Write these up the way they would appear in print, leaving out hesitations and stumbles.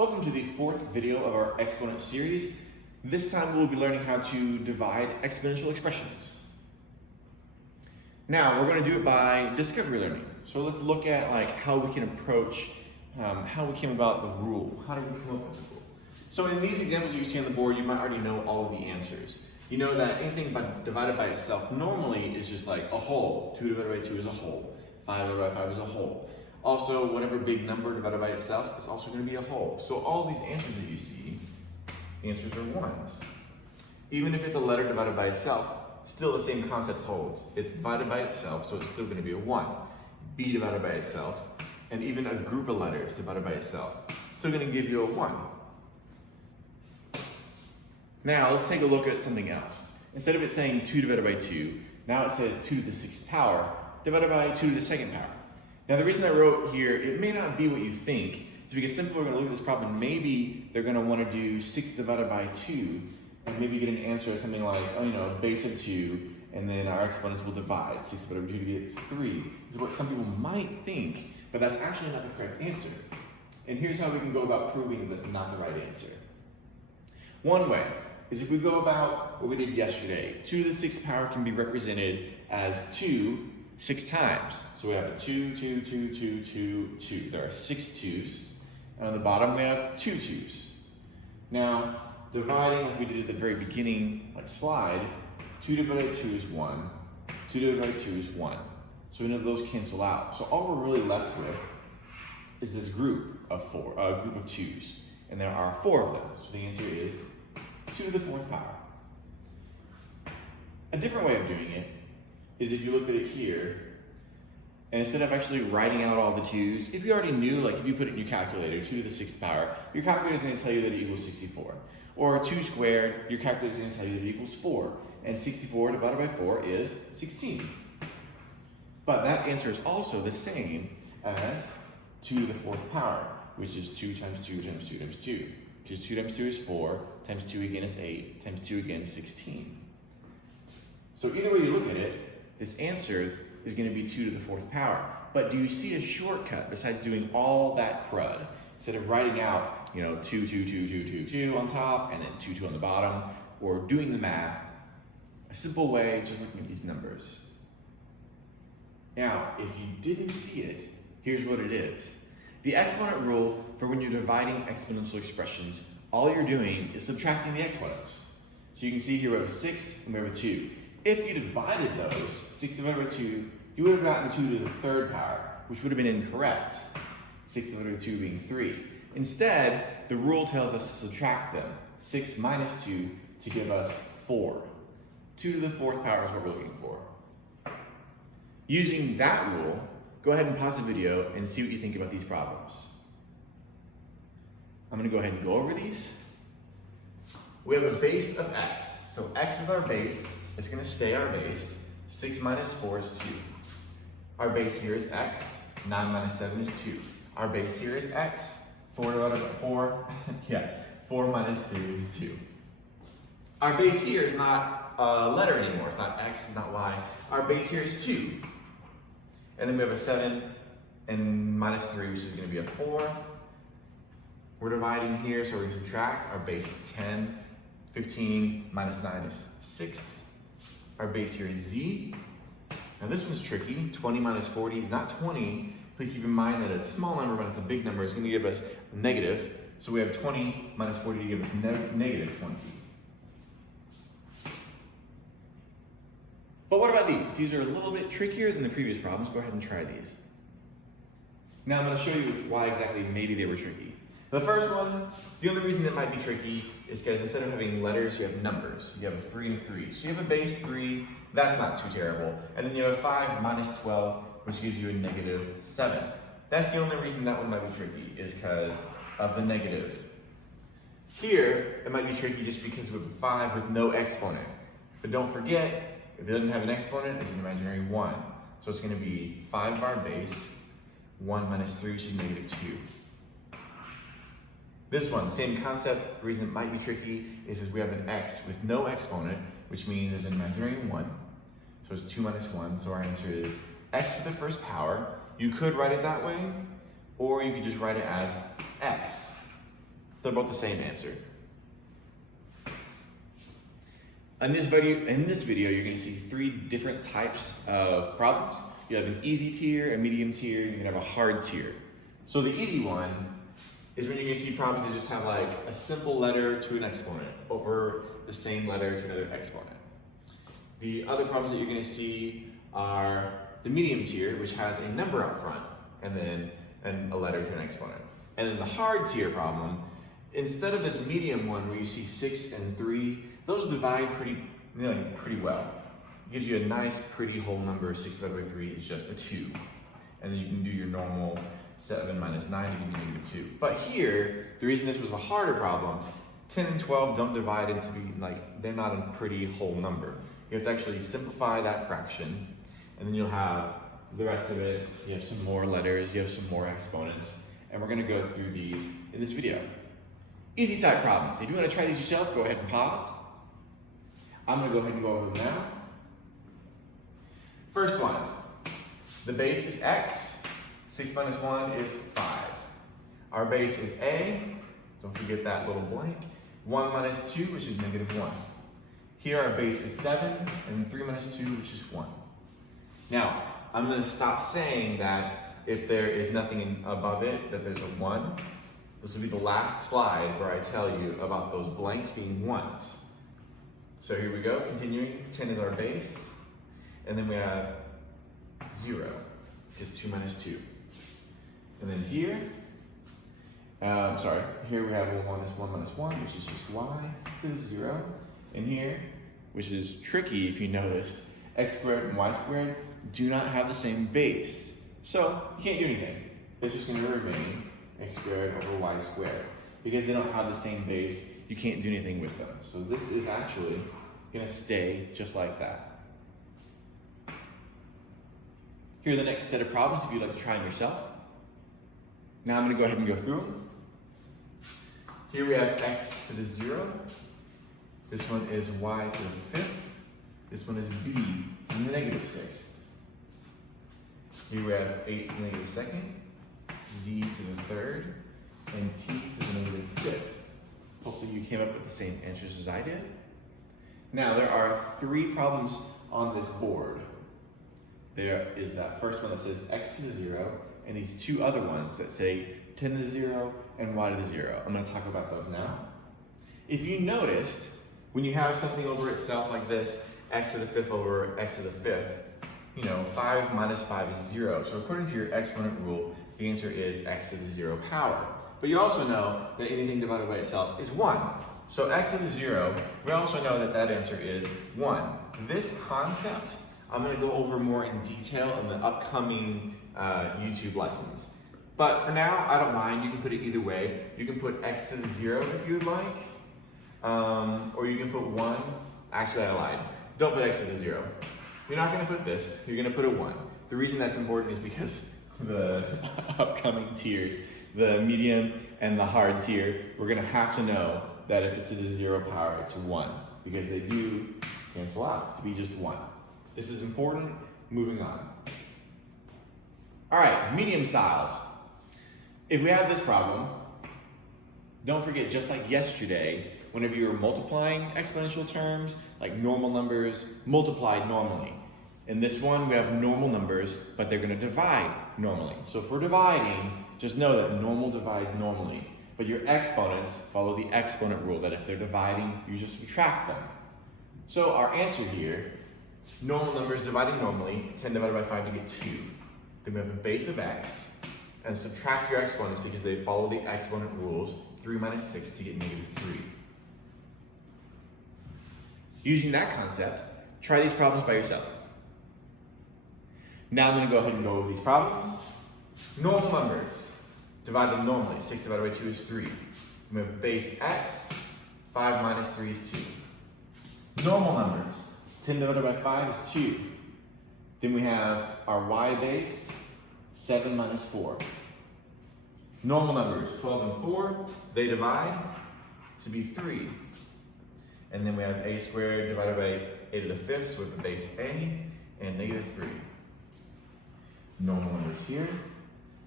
Welcome to the fourth video of our Exponent series. This time we'll be learning how to divide exponential expressions. Now we're going to do it by discovery learning. So let's look at how we can approach, how we came about the rule. How did we come up with the rule? So in these examples that you see on the board, you might already know all of the answers. You know that anything divided by itself normally is just like a whole. 2 divided by 2 is a whole. 5 divided by 5 is a whole. Also, whatever big number divided by itself is also going to be a whole. So all these answers that you see, the answers are ones. Even if it's a letter divided by itself, still the same concept holds. It's divided by itself, so it's still going to be a 1. B divided by itself, and even a group of letters divided by itself, still going to give you a 1. Now let's take a look at something else. Instead of it saying 2 divided by 2, now it says 2 to the 6th power divided by 2 to the 2nd power. Now the reason I wrote here, it may not be what you think, is because simply we're going to look at this problem, maybe they're going to want to do 6 divided by 2, and maybe get an answer of something like, base of 2, and then our exponents will divide. 6 divided by 2 to get 3, is what some people might think, but that's actually not the correct answer. And here's how we can go about proving that's not the right answer. One way is if we go about what we did yesterday. 2 to the 6th power can be represented as 2 6 times. So we have a 2, 2, 2, 2, 2, 2. There are 6 2's. And on the bottom we have 2 2's. Now, dividing like we did at the very beginning slide, 2 divided by 2 is 1. 2 divided by 2 is 1. So we know those cancel out. So all we're really left with is this group of 2's. And there are 4 of them. So the answer is 2 to the 4th power. A different way of doing it is if you looked at it here, and instead of actually writing out all the 2's, if you already knew, if you put it in your calculator, 2 to the 6th power, your calculator is going to tell you that it equals 64. Or 2 squared, your calculator is going to tell you that it equals 4. And 64 divided by 4 is 16. But that answer is also the same as 2 to the 4th power, which is 2 times 2 times 2 times 2. Because 2 times 2 is 4, times 2 again is 8, times 2 again is 16. So either way you look at it, this answer is going to be 2 to the 4th power. But do you see a shortcut besides doing all that crud? Instead of writing out, 2, 2, 2, 2, 2, 2 on top, and then 2, 2 on the bottom, or doing the math, a simple way, just looking at these numbers. Now, if you didn't see it, here's what it is. The exponent rule for when you're dividing exponential expressions, all you're doing is subtracting the exponents. So you can see here we have a 6 and we have a 2. If you divided those, 6 divided by 2, you would have gotten 2 to the 3rd power, which would have been incorrect. 6 divided by 2 being 3. Instead, the rule tells us to subtract them. 6 minus 2 to give us 4. 2 to the 4th power is what we're looking for. Using that rule, go ahead and pause the video and see what you think about these problems. I'm going to go ahead and go over these. We have a base of x. So x is our base. It's going to stay our base. 6 minus 4 is 2. Our base here is x. 9 minus 7 is 2. Our base here is x. 4 divided by 4. 4 minus 2 is 2. Our base here is not a letter anymore. It's not x, it's not y. Our base here is 2. And then we have a 7 and minus 3, which is going to be a 4. We're dividing here, so we subtract. Our base is 10. 15 minus 9 is 6. Our base here is z. Now this one's tricky. 20 minus 40 is not 20. Please keep in mind that a small number, when it's a big number, is going to give us a negative. So we have 20 minus 40 to give us negative 20. But what about these? These are a little bit trickier than the previous problems. Go ahead and try these. Now I'm going to show you why exactly maybe they were tricky. The first one, the only reason it might be tricky is because instead of having letters, you have numbers. You have a 3 and a 3. So you have a base 3, that's not too terrible. And then you have a 5 minus 12, which gives you a negative 7. That's the only reason that one might be tricky, is because of the negative. Here, it might be tricky just because we have a 5 with no exponent. But don't forget, if it doesn't have an exponent, it's an imaginary 1. So it's going to be 5 of our base, 1 minus 3, which is negative 2. This one, same concept. The reason it might be tricky is we have an x with no exponent, which means there's an imaginary 1. So it's 2 minus 1. So our answer is x to the 1st power. You could write it that way, or you could just write it as x. They're both the same answer. In this video, you're going to see 3 different types of problems. You have an easy tier, a medium tier, and you're going to have a hard tier. So the easy one is when you're going to see problems that just have like a simple letter to an exponent over the same letter to another exponent. The other problems that you're going to see are the medium tier, which has a number up front and then a letter to an exponent. And then the hard tier problem, instead of this medium one where you see 6 and 3, those divide pretty well. It gives you a nice, pretty whole number. 6 divided by 3 is just a 2. And then you can do your normal 7 minus 9 to give you -2. But here, the reason this was a harder problem, 10 and 12 don't divide into they're not a pretty whole number. You have to actually simplify that fraction, and then you'll have the rest of it. You have some more letters, you have some more exponents, and we're gonna go through these in this video. Easy type problems. If you wanna try these yourself, go ahead and pause. I'm gonna go ahead and go over them now. First one, the base is x, 6 minus 1 is 5. Our base is a, don't forget that little blank, 1 minus 2, which is -1. Here our base is 7, and 3 minus 2, which is 1. Now, I'm gonna stop saying that if there is nothing above it, that there's a 1. This will be the last slide where I tell you about those blanks being 1s. So here we go, continuing, 10 is our base, and then we have 0, which is 2 minus 2. And then here, here we have 1 is 1 minus 1, which is just y to the 0. And here, which is tricky if you noticed, x squared and y squared do not have the same base. So you can't do anything. It's just gonna remain x squared over y squared. Because they don't have the same base, you can't do anything with them. So this is actually gonna stay just like that. Here are the next set of problems if you'd like to try them yourself. Now I'm gonna go ahead and go through them. Here we have x to the 0. This one is y to the 5th. This one is b to the -6th. Here we have 8 to the -2nd, z to the 3rd, and t to the -5th. Hopefully you came up with the same answers as I did. Now there are 3 problems on this board. There is that first one that says x to the 0, and these 2 other ones that say 10 to the 0 and y to the 0. I'm going to talk about those now. If you noticed, when you have something over itself like this, x to the 5th over x to the 5th, 5 minus 5 is 0. So according to your exponent rule, the answer is x to the 0 power. But you also know that anything divided by itself is 1. So x to the 0, we also know that that answer is 1. This concept, I'm going to go over more in detail in the upcoming YouTube lessons. But for now, I don't mind. You can put it either way. You can put x to the 0 if you would like. Or you can put 1. Actually, I lied. Don't put x to the 0. You're not going to put this. You're going to put a 1. The reason that's important is because the upcoming tiers, the medium and the hard tier, we're going to have to know that if it's to the 0 power, it's 1. Because they do cancel out to be just 1. This is important. Moving on. All right, medium styles. If we have this problem, don't forget, just like yesterday, whenever you were multiplying exponential terms, like normal numbers, multiplied normally. In this one, we have normal numbers, but they're going to divide normally. So if we're dividing, just know that normal divides normally. But your exponents follow the exponent rule, that if they're dividing, you just subtract them. So our answer here, normal numbers dividing normally, 10 divided by 5 to get 2. Then we have a base of x, and subtract your exponents because they follow the exponent rules, 3 minus 6 to get -3. Using that concept, try these problems by yourself. Now I'm going to go ahead and go over these problems. Normal numbers, divide them normally. 6 divided by 2 is 3. We have base x, 5 minus 3 is 2. Normal numbers, 10 divided by 5 is 2. Then we have our y base, 7 minus 4. Normal numbers, 12 and 4, they divide to be 3. And then we have a squared divided by a to the 5th, so we have the base a, and -3. Normal numbers here,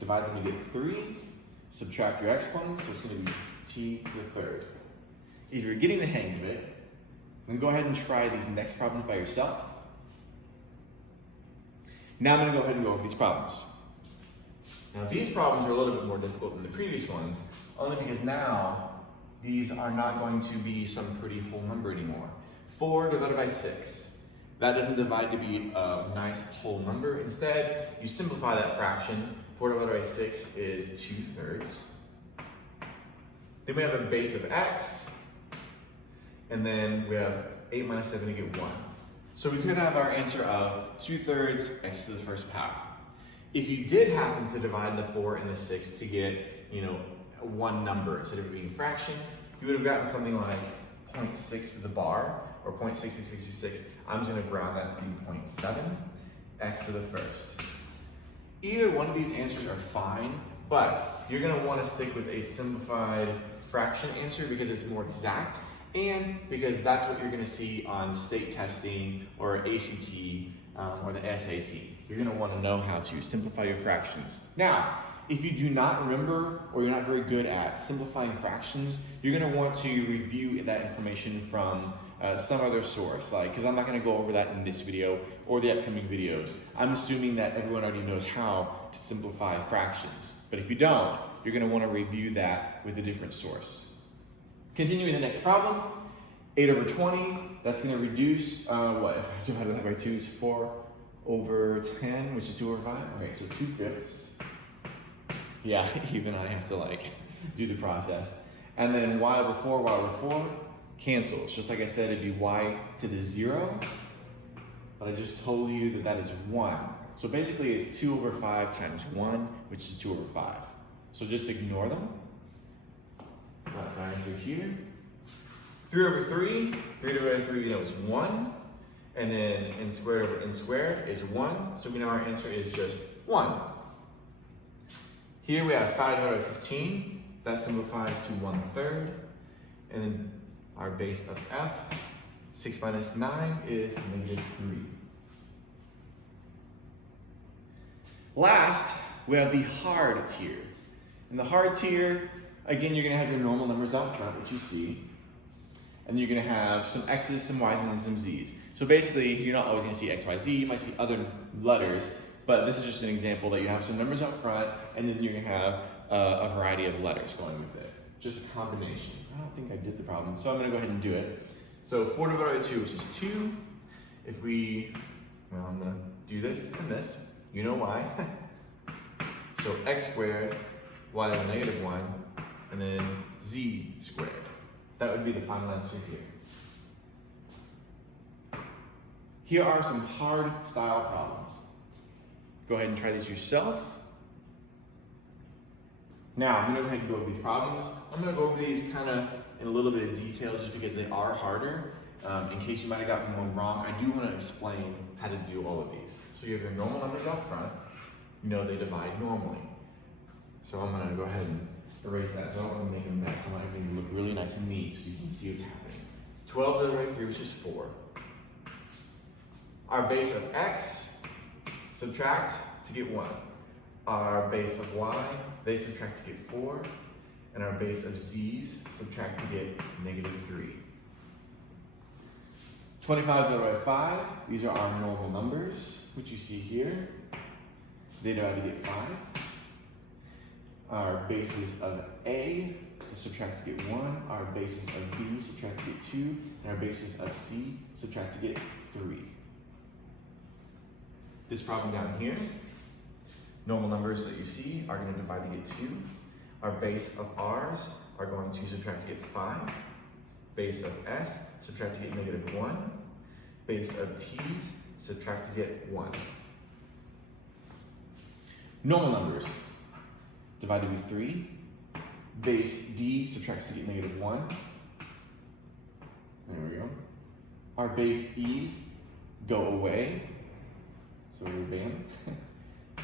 divide them to get 3, subtract your exponents, so it's going to be t to the third. If you're getting the hang of it, then go ahead and try these next problems by yourself. Now I'm going to go ahead and go over these problems. Now these problems are a little bit more difficult than the previous ones, only because now these are not going to be some pretty whole number anymore. 4 divided by 6. That doesn't divide to be a nice whole number. Instead, you simplify that fraction. 4 divided by 6 is 2/3. Then we have a base of x, and then we have 8 minus 7 to get 1. So we could have our answer of 2/3 x to the first power. If you did happen to divide the 4 and the 6 to get, one number instead of it being a fraction, you would have gotten something like 0.6 to the bar, or 0.6666. I'm just going to round that to be 0.7 x to the first. Either one of these answers are fine, but you're going to want to stick with a simplified fraction answer because it's more exact, and because that's what you're going to see on state testing or ACT or the SAT. You're going to want to know how to simplify your fractions. Now, if you do not remember or you're not very good at simplifying fractions, you're going to want to review that information from some other source, because I'm not going to go over that in this video or the upcoming videos. I'm assuming that everyone already knows how to simplify fractions. But if you don't, you're going to want to review that with a different source. Continuing the next problem, 8 over 20, that's going to reduce, if I divide that by 2 is 4 over 10, which is 2 over 5. Okay, so 2/5. Yeah, even I have to do the process. And then y over 4 cancels. Just like I said, it'd be y to the 0, but I just told you that that is 1. So basically it's 2 over 5 times 1, which is 2 over 5. So just ignore them. So that's our answer here. 3 over 3, 3 divided by 3 is 1. And then n squared over n squared is 1. So we know our answer is just 1. Here we have 5 divided by 15. That simplifies to 1/3. And then our base of f, 6 minus 9 is -3. Last, we have the hard tier. In the hard tier, again, you're going to have your normal numbers out front, which you see. And you're going to have some x's, some y's, and some z's. So basically, you're not always going to see x, y, z. You might see other letters, but this is just an example that you have some numbers up front, and then you're going to have a variety of letters going with it. Just a combination. I don't think I did the problem, so I'm going to go ahead and do it. So 4 divided by 2, which is 2. If I'm going to do this and this. You know why. So x squared, y to the -1, and then z squared. That would be the final answer here. Here are some hard style problems. Go ahead and try these yourself. Now, I'm going to go ahead and go over these problems. I'm going to go over these kind of in a little bit of detail just because they are harder. In case you might have gotten one wrong, I do want to explain how to do all of these. So you have your normal numbers up front. You know they divide normally. So I'm going to go ahead and erase that so I don't want to make a mess. I want everything to look really nice and neat so you can see what's happening. 12 divided by 3, which is 4. Our base of x, subtract to get 1. Our base of y, they subtract to get 4. And our base of z's, subtract to get -3. 25 divided by 5, these are our normal numbers, which you see here. They divide to get 5. Our bases of A, subtract to get 1. Our bases of B, subtract to get 2. And our bases of C, subtract to get 3. This problem down here, normal numbers that you see are going to divide to get 2. Our base of R's are going to subtract to get 5. Base of S, subtract to get -1. Base of T's, subtract to get 1. Normal numbers, divided by 3. Base D subtracts to get -1. There we go. Our base E's go away. So bam.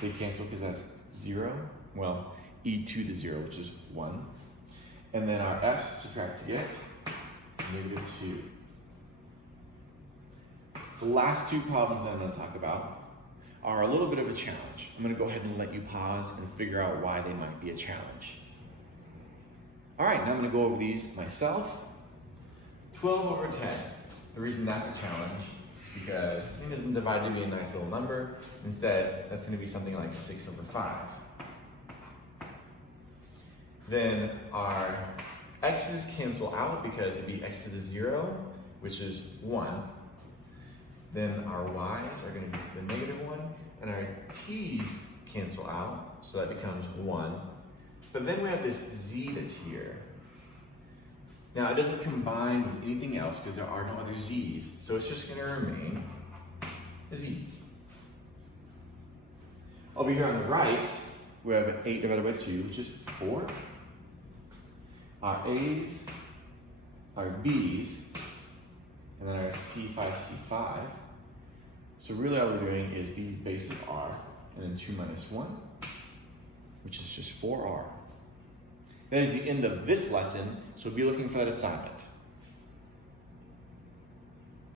They cancel because that's 0. Well, e to the 0, which is 1. And then our f's subtract to get -2. The last two problems that I'm going to talk about are a little bit of a challenge. I'm going to go ahead and let you pause and figure out why they might be a challenge. All right, now I'm gonna go over these myself. 12 over 10. The reason that's a challenge is because it doesn't divide to be a nice little number. Instead, that's gonna be something like 6 over 5. Then our x's cancel out because it'd be x to the 0, which is 1. Then our y's are going to be to the -1, and our t's cancel out, so that becomes 1. But then we have this z that's here. Now it doesn't combine with anything else because there are no other z's, so it's just going to remain a z. Over here on the right, we have 8 divided by 2, which is 4. Our a's, our b's, and then our C5, C5. So really all we're doing is the base of R, and then 2 minus 1, which is just 4R. That is the end of this lesson, so we'll be looking for that assignment.